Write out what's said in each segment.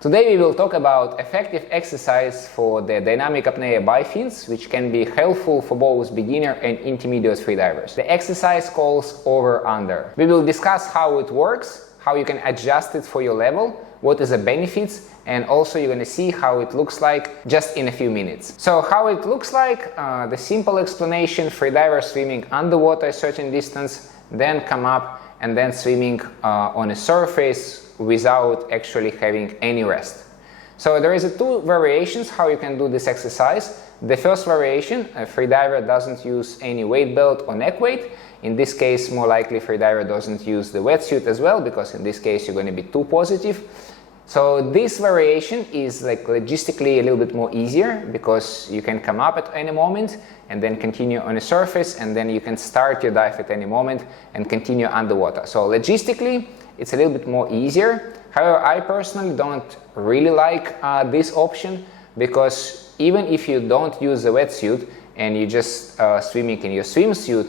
Today we will talk about effective exercise for the dynamic apnea bifins, which can be helpful for both beginner and intermediate freedivers. The exercise calls over-under. We will discuss how it works, how you can adjust it for your level, what is the benefits, and also you're going to see how it looks like just in a few minutes. So how it looks like, the simple explanation: freediver swimming underwater a certain distance, then come up and then swimming on a surface without actually having any rest. So there is two variations how you can do this exercise. The first variation, a freediver doesn't use any weight belt or neck weight. In this case, more likely freediver doesn't use the wetsuit as well, because in this case you're going to be too positive. So this variation is like logistically a little bit more easier, because you can come up at any moment and then continue on the surface, and then you can start your dive at any moment and continue underwater. So logistically it's a little bit more easier. However, I personally don't really like this option, because even if you don't use the wetsuit and you just swimming in your swimsuit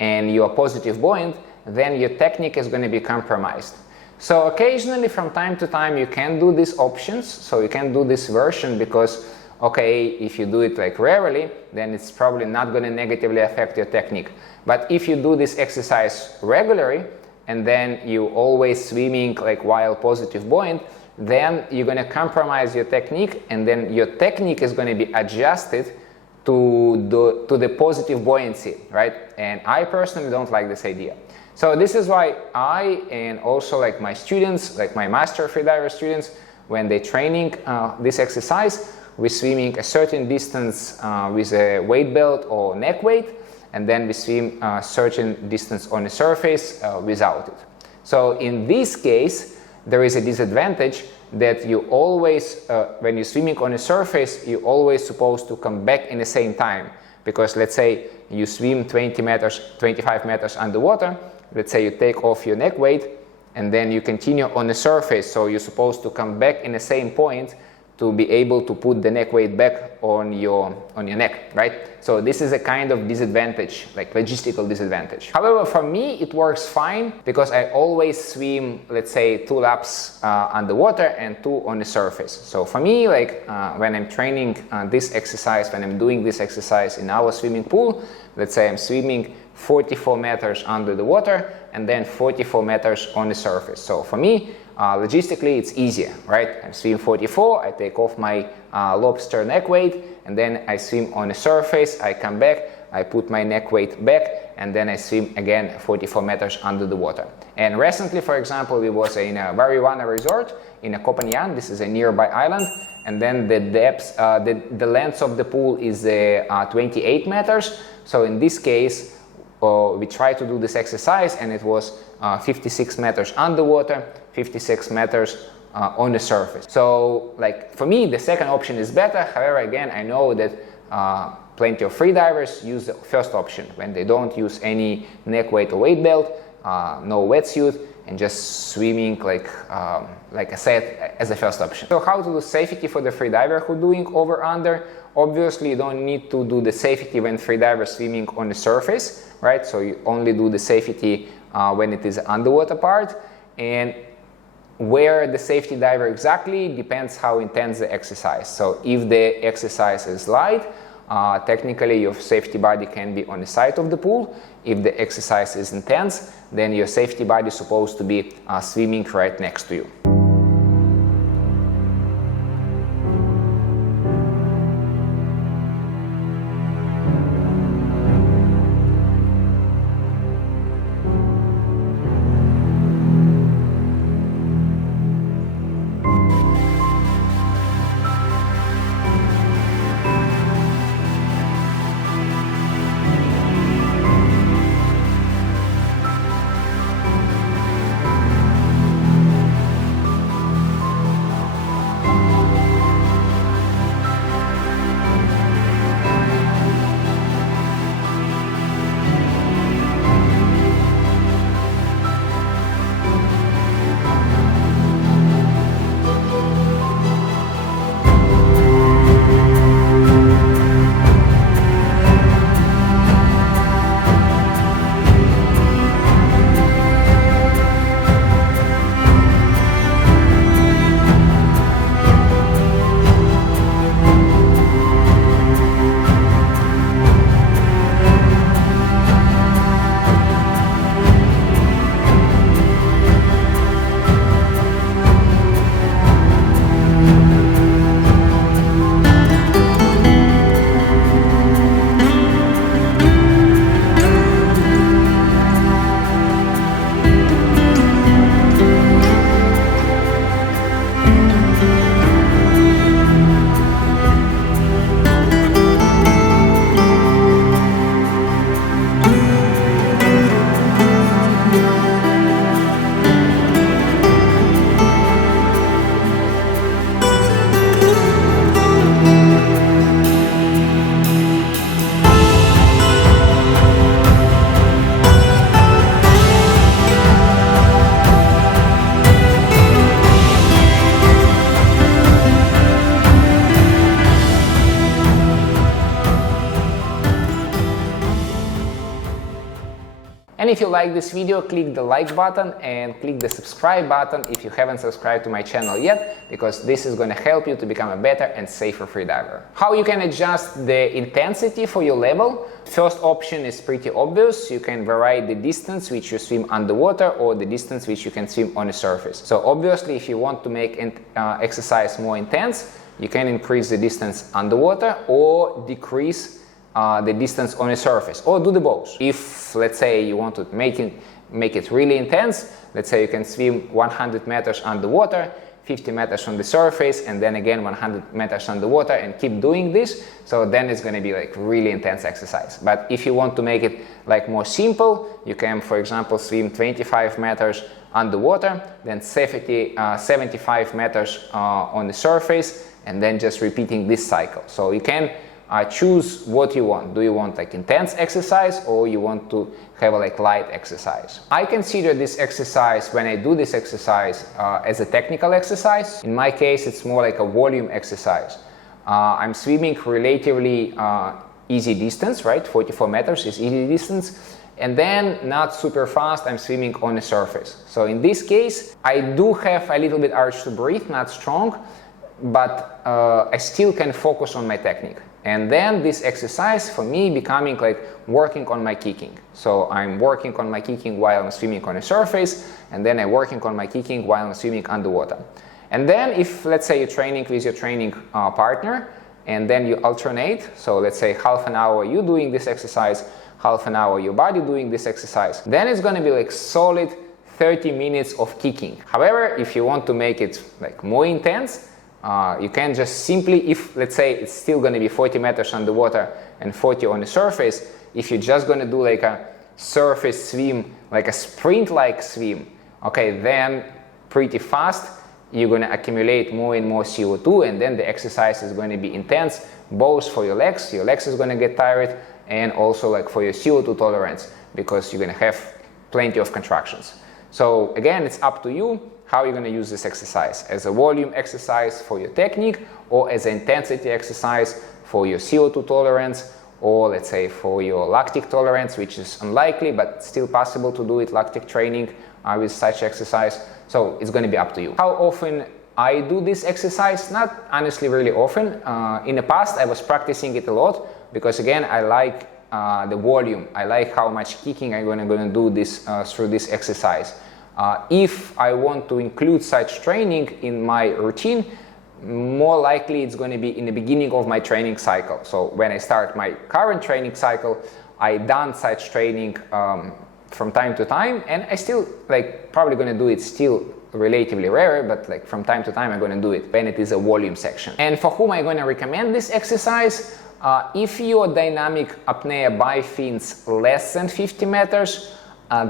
and you are positive buoyant, then your technique is going to be compromised. So occasionally, from time to time, you can do these options, so you can do this version, because okay, if you do it like rarely, then it's probably not going to negatively affect your technique. But if you do this exercise regularly and then you always swimming like while positive buoyant, then you're going to compromise your technique, and then your technique is going to be adjusted to the positive buoyancy, right? And I personally don't like this idea. So this is why I, and also like my students, like my master freediver students, when they training this exercise, we're swimming a certain distance with a weight belt or neck weight, and then we swim a certain distance on the surface without it. So in this case, there is a disadvantage that you always, when you're swimming on a surface, you're always supposed to come back in the same time. Because let's say you swim 20 meters, 25 meters underwater, let's say you take off your neck weight and then you continue on the surface, so you're supposed to come back in the same point to be able to put the neck weight back on your neck, right? So this is a kind of disadvantage, like logistical disadvantage. However, for me it works fine, because I always swim, let's say, 2 laps underwater and 2 on the surface. So for me, like when I'm training this exercise, when I'm doing this exercise in our swimming pool, let's say I'm swimming 44 meters under the water and then 44 meters on the surface. So for me, logistically it's easier, right? I swim 44, I take off my lobster neck weight, and then I swim on the surface, I come back, I put my neck weight back, and then I swim again 44 meters under the water. And recently, for example, we was in a Marijuana resort in a Kopanjan. This is a nearby island, and then the depth, the length of the pool is 28 meters. So in this case, we tried to do this exercise, and it was 56 meters underwater, 56 meters on the surface. So like for me, the second option is better. However, again, I know that plenty of freedivers use the first option, when they don't use any neck weight or weight belt, no wetsuit, and just swimming like I said, as a first option. So how to do safety for the freediver who doing over-under? Obviously, you don't need to do the safety when freediver swimming on the surface, right? So you only do the safety when it is underwater part. And where the safety diver exactly depends how intense the exercise. So if the exercise is light, technically your safety body can be on the side of the pool. If the exercise is intense, then your safety body is supposed to be swimming right next to you. And if you like this video, click the like button and click the subscribe button if you haven't subscribed to my channel yet, because this is going to help you to become a better and safer freediver. How you can adjust the intensity for your level? First option is pretty obvious. You can vary the distance which you swim underwater or the distance which you can swim on the surface. So obviously, if you want to make exercise more intense, you can increase the distance underwater or decrease the distance on the surface, or do the both. If, let's say, you want to make it really intense, let's say you can swim 100 meters underwater, 50 meters on the surface, and then again 100 meters underwater, and keep doing this. So then it's going to be like really intense exercise. But if you want to make it like more simple, you can, for example, swim 25 meters underwater, then 75 meters on the surface, and then just repeating this cycle. So you can choose what you want. Do you want like intense exercise, or you want to have a like light exercise? I consider this exercise, when I do this exercise, as a technical exercise. In my case, it's more like a volume exercise. I'm swimming relatively easy distance, right? 44 meters is easy distance. And then not super fast, I'm swimming on the surface. So in this case, I do have a little bit urge to breathe, not strong, but I still can focus on my technique. And then this exercise for me becoming like working on my kicking. So I'm working on my kicking while I'm swimming on the surface, and then I'm working on my kicking while I'm swimming underwater. And then if, let's say, you're training with your training partner, and then you alternate, so let's say half an hour you doing this exercise, half an hour your body doing this exercise, then it's going to be like solid 30 minutes of kicking. However, if you want to make it like more intense, you can just simply, if let's say it's still going to be 40 meters underwater and 40 on the surface, if you're just going to do like a surface swim, like a sprint-like swim, okay, then pretty fast you're going to accumulate more and more CO2, and then the exercise is going to be intense, both for your legs is going to get tired, and also like for your CO2 tolerance, because you're going to have plenty of contractions. So again, it's up to you how you're going to use this exercise, as a volume exercise for your technique, or as an intensity exercise for your CO2 tolerance, or let's say for your lactic tolerance, which is unlikely but still possible to do it, lactic training with such exercise. So it's going to be up to you. How often I do this exercise? Not honestly really often. In the past I was practicing it a lot, because again I like the volume. I like how much kicking I'm going to do this through this exercise. If I want to include such training in my routine, more likely it's going to be in the beginning of my training cycle. So when I start my current training cycle, I done such training from time to time, and I still like probably going to do it still relatively rare, but like from time to time I'm going to do it when it is a volume section. And for whom I'm going to recommend this exercise? If your dynamic apnea by fins less than 50 meters,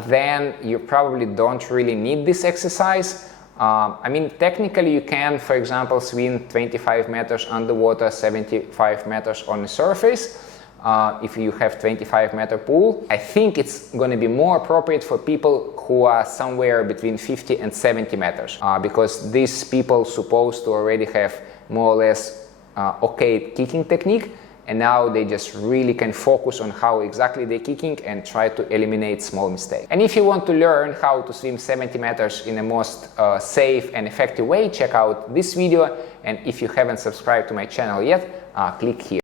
then you probably don't really need this exercise. I mean, technically you can, for example, swim 25 meters underwater, 75 meters on the surface. If you have 25-meter pool, I think it's going to be more appropriate for people who are somewhere between 50 and 70 meters, because these people supposed to already have more or less okay kicking technique, and now they just really can focus on how exactly they're kicking and try to eliminate small mistakes. And if you want to learn how to swim 70 meters in the most safe and effective way, check out this video. And if you haven't subscribed to my channel yet, click here.